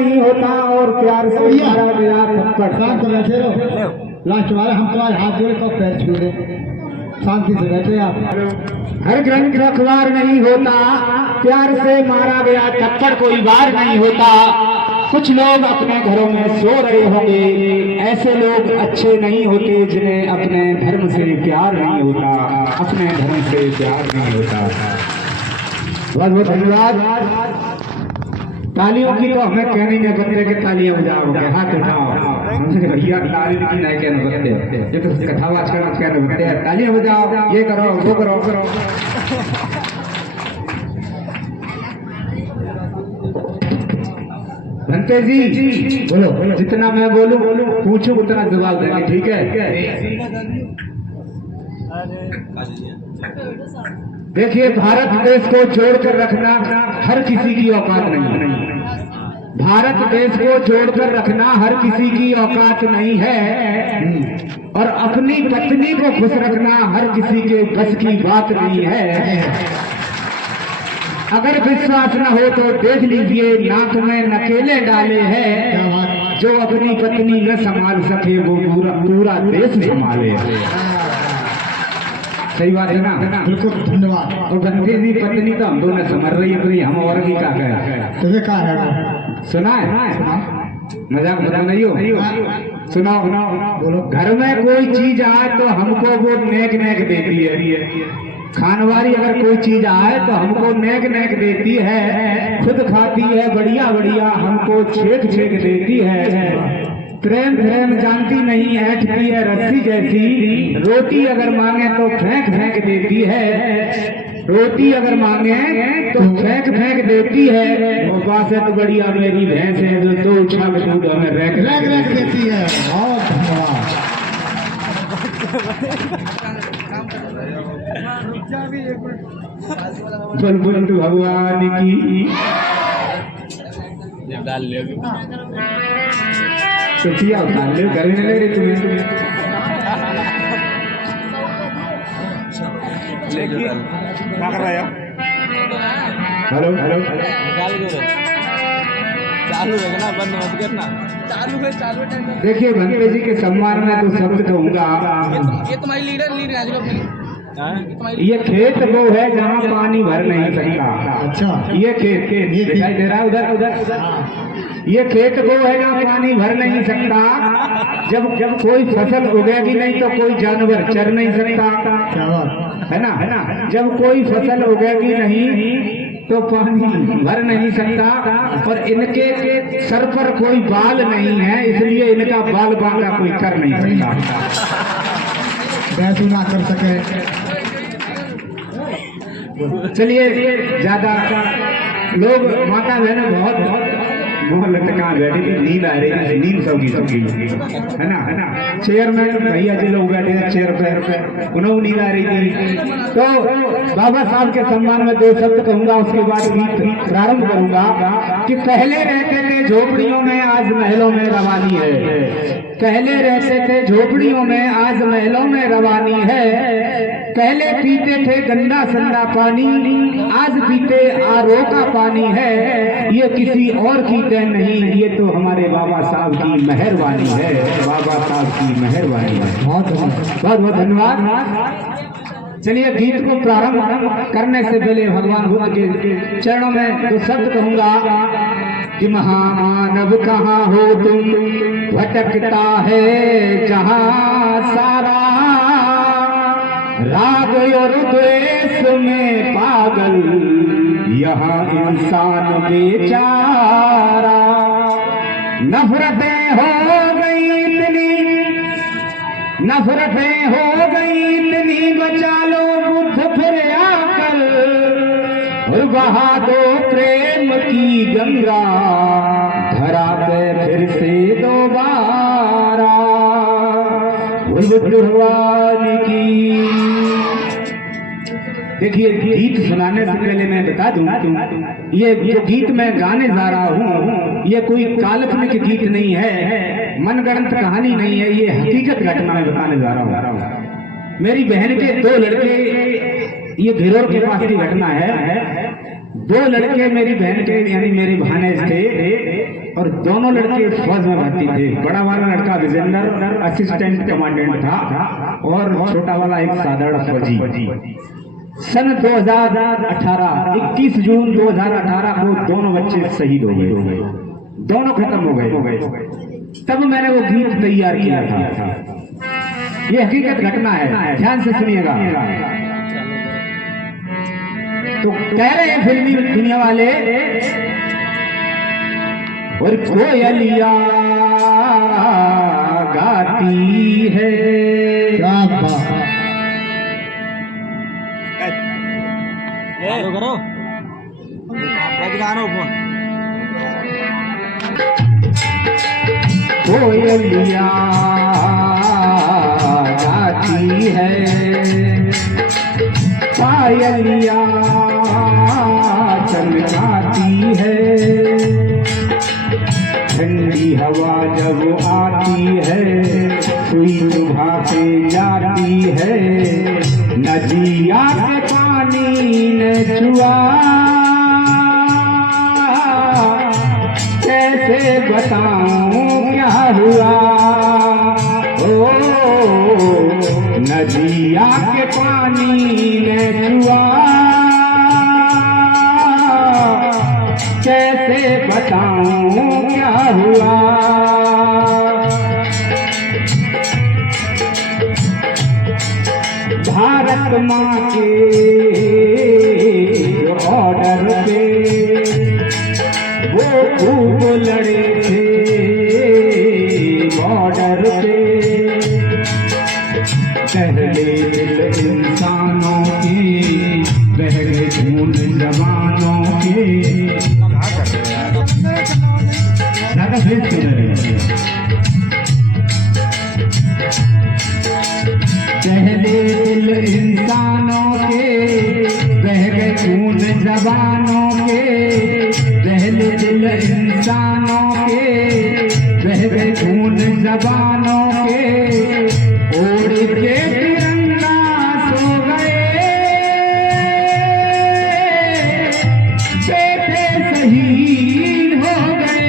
नहीं होता और प्यार से मारा गया थप्पड़। शांत बैठे रहो, लास्ट वाला हम तुम्हारे हाथ जोड़े तो पैर छू दे, शांति से बैठे आप। हर ग्रंथ अखबार नहीं होता, प्यार से मारा गया थप्पड़ कोई बार नहीं होता। कुछ लोग अपने घरों में सो रहे होंगे, ऐसे लोग अच्छे नहीं होते जिन्हें अपने धर्म से प्यार नहीं होता, अपने धर्म से प्यार नहीं होता। बहुत बहुत धन्यवाद। तालियों की तो हमें कहने में बच्चे के तालियां बजाओगे, हाथ उठाओ। हमसे भैया ताली की नहीं कहने बच्चे, ये तो कथावाच करना कहने बच्चे, तालियां बजाओ, ये करो वो करो करो। भंते जी बोलो, जितना मैं बोलूं पूछूं उतना जवाब देंगे, ठीक है? देखिए, भारत देश को जोड़कर रखना हर किसी की औकात नहीं। भारत देश को जोड़कर रखना हर किसी की औकात नहीं है, और अपनी पत्नी को खुश रखना हर किसी के बस की बात नहीं है। अगर विश्वास न हो तो देख लीजिए, नाक में नकेले डाले हैं। जो अपनी पत्नी न संभाल सके वो पूरा देश संभाले। सही बात है ना? बिल्कुल, धन्यवाद। और बंदे की पत्नी तो हम दोनों समझ रही है, हम और भी क्या कहें? तुझे कहा है सुना है? मजाक बता नहीं हो? सुनाओ बोलो। घर में कोई चीज आए तो हमको वो नेक नेक देती है। खानवारी अगर कोई चीज आए तो हमको नेक नेक देती है। खुद खाती है बढ़िया बढ़िया, हमको छेक छेक देती है। प्रेम प्रेम जानती नहीं, ऐंठती है रस्सी जैसी। रोटी अगर मांगे तो फेंक फेंक देती है। रोटी अगर मांगे तो फेंक फेंक देती है। वो बात है तो बढ़िया मेरी भैंस है जो दो उछाल दूध हमें रैक रैक देती है। बहुत धन्यवाद। बल भगवान की डाल ले तो किया डाल ले, घर में ले रही तुम्हें। क्या कर रहा है? हेलो हेलो, चालू है ना, बंद मत करना। चालू है। देखिए, भंते जी के सम्मान में तो शब्द कहूंगा। ये तुम्हारी लीड आज ये खेत वो है जहाँ पानी भर नहीं सकता। अच्छा, ये खेत दिखाई दे रहा है उधर उधर। ये खेत वो है जहाँ पानी भर नहीं सकता। जब कोई फसल उगेगी नहीं तो कोई जानवर चर नहीं सकता, है ना? जब कोई फसल उगेगी नहीं तो पानी भर नहीं सकता। और इनके सर पर कोई बाल नहीं है, इसलिए इनका बाल बांका कोई कर नहीं सकता। बैठू ना कर सके। चलिए, ज्यादा लोग माता बहन बहुत लटका बैठी थी, नींद आ रही थी, नींद सबकी है ना? चेयरमैन भैया जी लोग बैठे थे चेयर पे, उन्हें नींद आ रही थी। तो बाबा साहब के सम्मान में दो शब्द कहूंगा, उसके बाद गीत प्रारंभ करूंगा। कि पहले रहते थे झोपड़ियों में, आज महलों में रवानी है। पहले रहते थे झोपड़ियों में, आज महलों में रवानी है। पहले पीते थे गंदा संदा पानी, आज पीते आरओ का पानी है। ये किसी और की देन नहीं, ये तो हमारे बाबा साहब की मेहरबानी है। बाबा साहब की मेहरबानी है। बहुत बहुत धन्यवाद। चलिए, गीत को प्रारंभ करने से पहले भगवान बुद्ध के चरणों में दो शब्द कहूंगा। कि महामानव कहाँ हो तुम, भटकता है जहाँ सारा। राग और द्वेष में पागल यहाँ इंसान बेचारा। नफरतें हो गई इतनी, बचा लो बुद्ध फिर आकर। और बहा दो प्रेम की गंगा, धरा पे फिर से दोबारा। बुद्ध भगवान की। देखिए, गीत सुनाने से पहले मैं बता दूं, ये जो गीत मैं गाने जा रहा हूँ, ये कोई काल्पनिक गीत नहीं है, मनगढ़ंत कहानी नहीं है, ये हकीकत घटना में बताने जा रहा हूँ। मेरी बहन के दो लड़के, ये भिरोर के पास की घटना है। दो लड़के मेरी बहन के यानी मेरे भानेज थे, और दोनों लड़के फौज में भर्ती थे। बड़ा वाला लड़का विजेंद्र असिस्टेंट कमांडेंट था और छोटा वाला एक साधारण फौजी। सन 2018 21 जून 2018 को दोनों बच्चे शहीद हो गए, दोनों खत्म हो गए। तब मैंने वो गीत तैयार किया था। ये हकीकत घटना है, ध्यान से सुनिएगा। तो कह रहे हैं फिल्मी दुनिया वाले, और कोयलिया गाती है। चालू करो गानो फोन। कोयलिया गाती है, पायलिया चमकाती है, ठंडी हवा जब आती है सुई चुभा पे जाती है, नदिया के पानी ने छुआ कैसे बताऊं क्या हुआ। ओ नदिया के पानी ने छुआ कैसे बताऊं क्या हुआ। भारत माँ के ऑर्डर पे वो खूब लड़े थे बॉर्डर पे, पहले दिल इंसानों के बह गए खून जवानों के। ज्यादा फेस कर रहे हैं। पहले दिल इंसानों के बह गए खून जवानों के, पहले दिल इंसानों के बह गए खून जवानों के, ओढ़ के तिरंगा सो गए बेटे शहीद हो गए।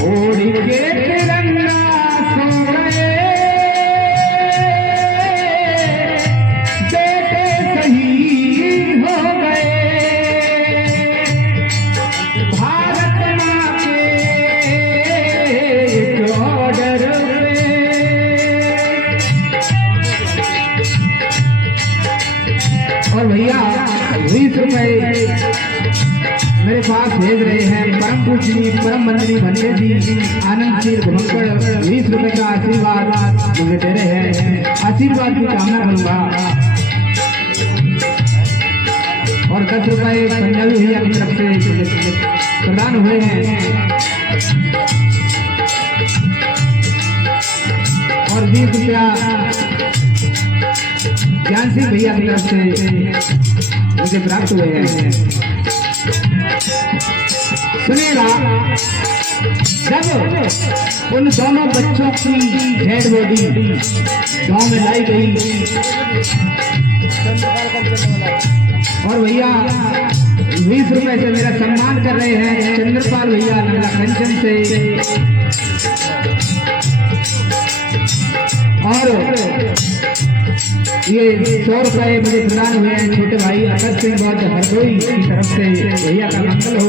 ओढ़ के तिरंगा सो गए बेटे शहीद हो गए। भारत माँ के ऑर्डर पे। और भैया 20 रुपए मेरे पास भेज रहे हैं परम पूजनीय परम मंत्री भंडे जी आनंद सिंह घुमकर। 20 रुपए का आशीर्वाद मुझे दे रहे हैं, आशीर्वाद की कामना करूंगा। और 10 रुपए पंजाबी भैया की तरफ से प्रदान हुए हैं, और 20 रुपया ज्ञान सिंह भैया की तरफ से मुझे प्राप्त हुए हैं। सुनिएगा, जब उन दोनों बच्चों की डेड बॉडी गांव में लाई गई और भैया 20 रुपए से मेरा सम्मान कर रहे हैं चंद्रपाल भैया नंदा कंचन से, और ये 100 रुपए मुझे प्रदान हुए हैं छोटे भाई अकबर सिंह बौद्ध हरदोई की तरफ से। भैया का मंगल हो।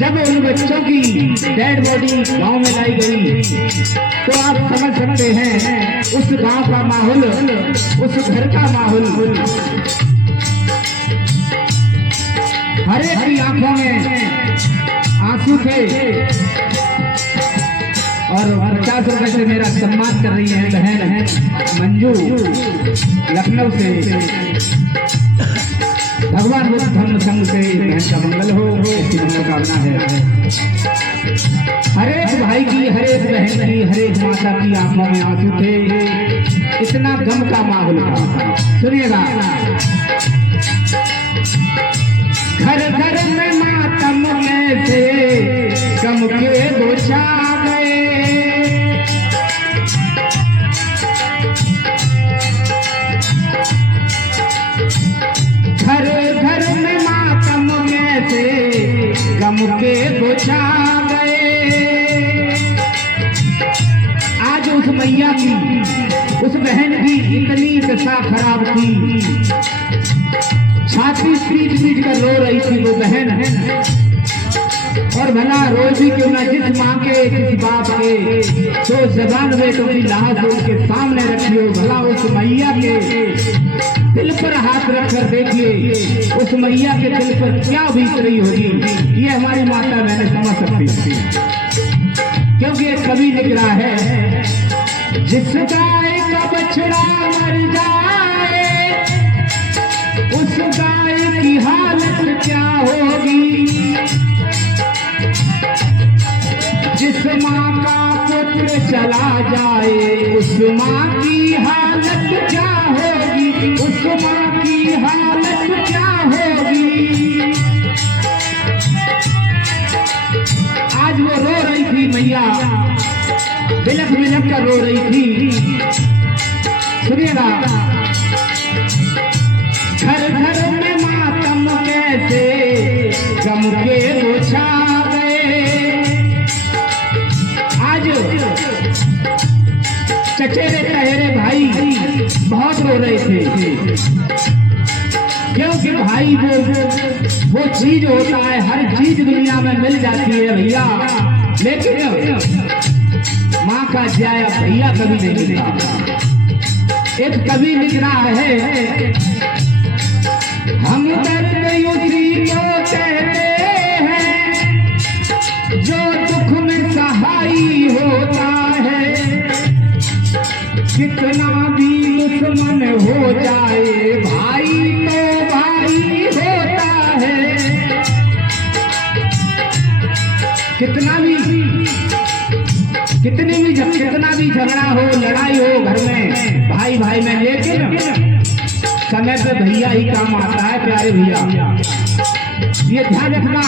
जब उन बच्चों की डेड बॉडी गांव में लाई गई तो आप समझ सकते हैं उस गांव का माहौल, उस घर का माहौल। हर एक की आंखों में आंसू थे। और 50 रुपए से मेरा सम्मान कर रही है बहन मंजू लखनऊ से। भगवान बुद्ध धर्म संघ से बहन का मंगल हो, ऐसी मनोकामना है। हर एक भाई की, हर एक बहन की, हर एक माता की आंखों में आंसू थे। इतना गम का माहौल था। सुनिएगा, घर घर में मातम में से गम के बोछा गए। घर घर में मातम में इतनी दशा खराब थी, छाती पीट पीट कर रो रही थी वो बहन। और भला रोज भी क्यों ना जिस माँ के किस बाप के तो जबान बेटों की लाश उनके सामने रखी हो, भला उस मैया के दिल पर हाथ रखकर देखिए उस मैया के दिल पर क्या बीत रही होगी, ये हमारी माता मैंने समझ सकती। क्योंकि एक कवि लिख रहा है, जिस गाय का बछड़ा मर जाए उस गाय की हालत क्या होगी, जिस माँ का पुत्र चला जाए उस माँ की हालत क्या होगी, उस माँ की हालत क्या होगी। आज वो रो रही थी मैया, बिलख बिलख कर रो रही थी। सुनिएगा, घर घर में मातम कैसे गम के वो छा गए। आज चचेरे तहेरे भाई बहुत रो रहे थे, क्योंकि भाई वो चीज होता है, हर चीज दुनिया में मिल जाती है भैया, लेकिन माँ का जाया भैया कभी नहीं मिलता। एक कवि लिख रहा है, हम दर्द उसी को कहते हैं जो दुख में सहाई होता है, कितना भी दुश्मन हो जाए भाई तो भाई होता है। कितना भी झगड़ा हो, लड़ाई हो घर में भाई भाई में, लेकिन समय पे भैया ही काम आता है प्यारे भैया, ये ध्यान रखना।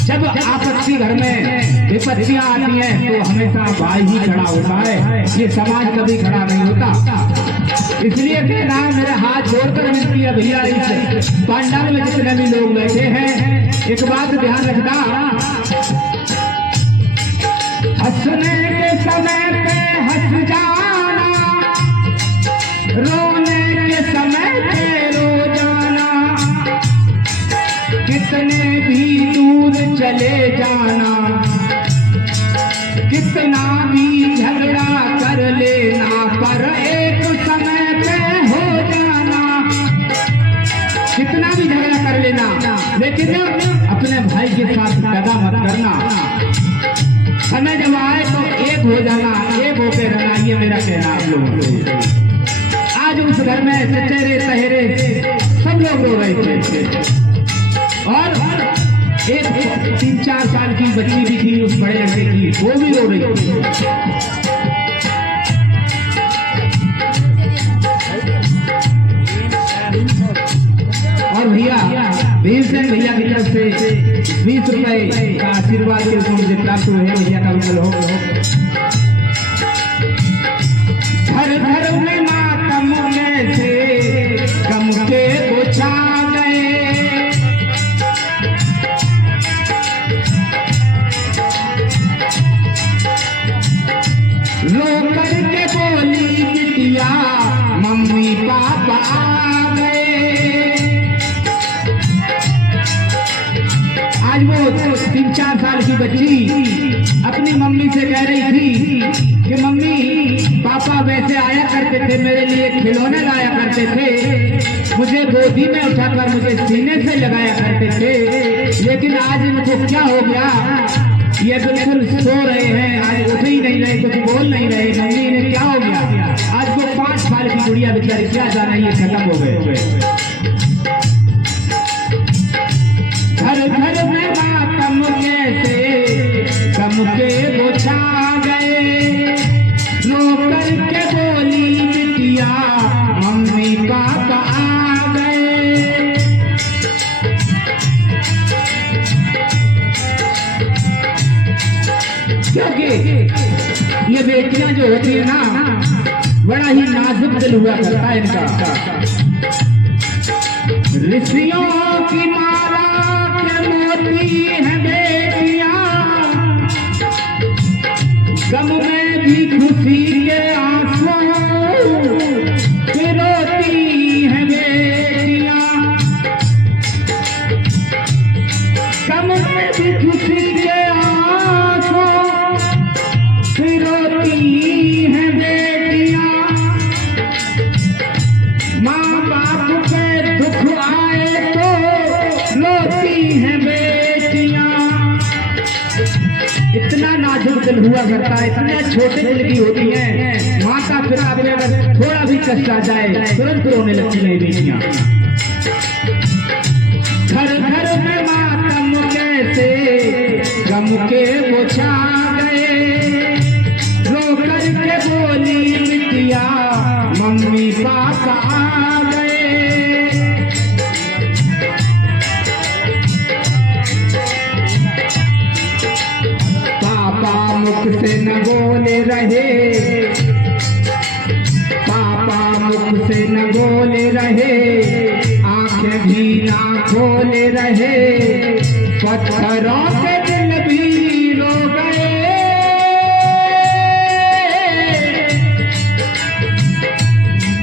जब आपत्ति घर में विपत्तियां आती हैं तो हमेशा भाई ही खड़ा होता है, ये समाज कभी खड़ा नहीं होता। इसलिए कहना है, मेरे हाथ जोड़कर विनती है भैया, इस पंडाल में जितने भी लोग बैठे हैं एक बात ध्यान रखना, हंसने के समय पे हंस जाना, रोने के समय पे रो जाना, कितने भी दूर चले जाना, कितना भी झगड़ा कर लेना, पर एक समय पे हो जाना। कितना भी झगड़ा कर लेना, लेकिन अपने भाई के साथ दगा मत करना। समय जब आए तो एक हो जाना, एक होकर रहना, ये मेरा कहना आप लोगों को। आज उस घर में चचेरे तहेरे सब लोग रो रहे थे, और एक 3-4 साल की बच्ची भी थी उस बड़े लड़के की, वो भी रो रही थी। और भैया भीमसेन भैया की तरफ से 20 रुपए का आशीर्वाद के रूप में मुझे प्राप्त हुए हैं, भैया का भी हो। घर घर में मातम कैसे गम के वो छा गए, रो करके बोली बिटिया मम्मी पापा आ गए। आज वो 3-4 साल की बच्ची अपनी मम्मी से कह रही थी कि मम्मी पापा वैसे आया करते थे, मेरे लिए खिलौने लाया करते थे, मुझे गोदी में उठाकर मुझे सीने से लगाया करते थे, लेकिन आज इनको क्या हो गया, ये बिल्कुल सो रहे हैं, आज उठ ही नहीं रहे, कुछ बोल नहीं रहे। मम्मी इन्हें क्या हो गया, आज वो 5 साल की गुड़िया बेचारी क्या जाना, ये खत्म हो गए। घर घर में मातम कैसे गम के वो छा गए, रो करके बोली बिटिया मम्मी पापा आ गए। क्योंकि ये बेटियां जो होती है ना, बड़ा ही नाजुक दिल हुआ करता है इनका। ऋषियों की माला के मोती हैं बेटियां, गम में भी खुशी के इतना नाजुक दिल हुआ करता है, इतने छोटे दिल की होती हैं। माता पिता पे अगर थोड़ा भी कष्ट आ जाए तुरंत रोने लगती हैं बेटियां। घर घर में मातम कैसे गम के बुझा गए, रो करके बोली बिटिया मम्मी पापा आ गए। पापा मुख से न बोले रहे, पापा मुख से न बोले रहे, आंखें भी ना खोले रहे, पत्थरों के दिल भी रो गए।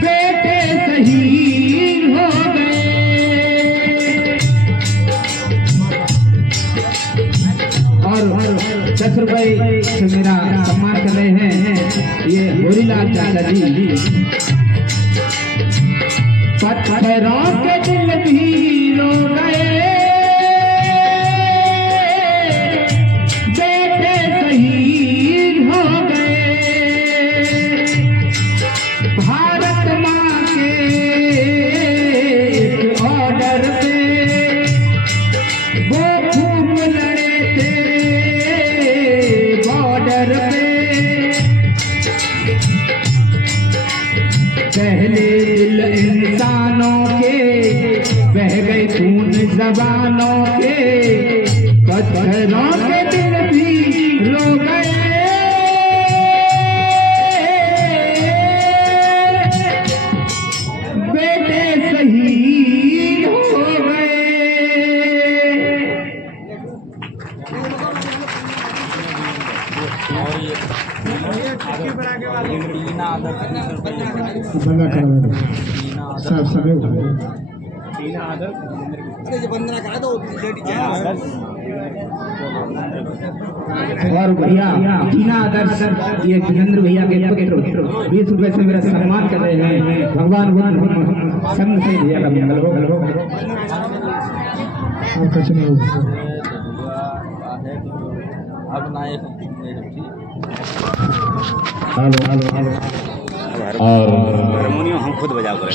बेटे शहीद हो गए। और 10 रुपए से मेरा सम्मान कर रहे हैं ये होरीलाल चाचा जी। पत्थरों के दिल भी रो गए, बेटे शहीद हो गए। भारत माँ के एक ऑर्डर पे वो खूब लड़े थे बॉर्डर पे। पहले दिल इंसानों के बह गए खून जबानों के, पत्थरों के दिल भी रो गए। बेटे शहीद हो गए। बंदा करा सब सभी और भैया टीना आदर्श ये जितेंद्र भैया के पुत्र 20 रुपए से मेरा सम्मान कर रहे हैं। भगवान बुद्ध संग से भैया का मंगल हो। अब कुछ नहीं होगा। अब ना एक हेलो हेलो हेलो और हारमोनियम हम खुद बजा कर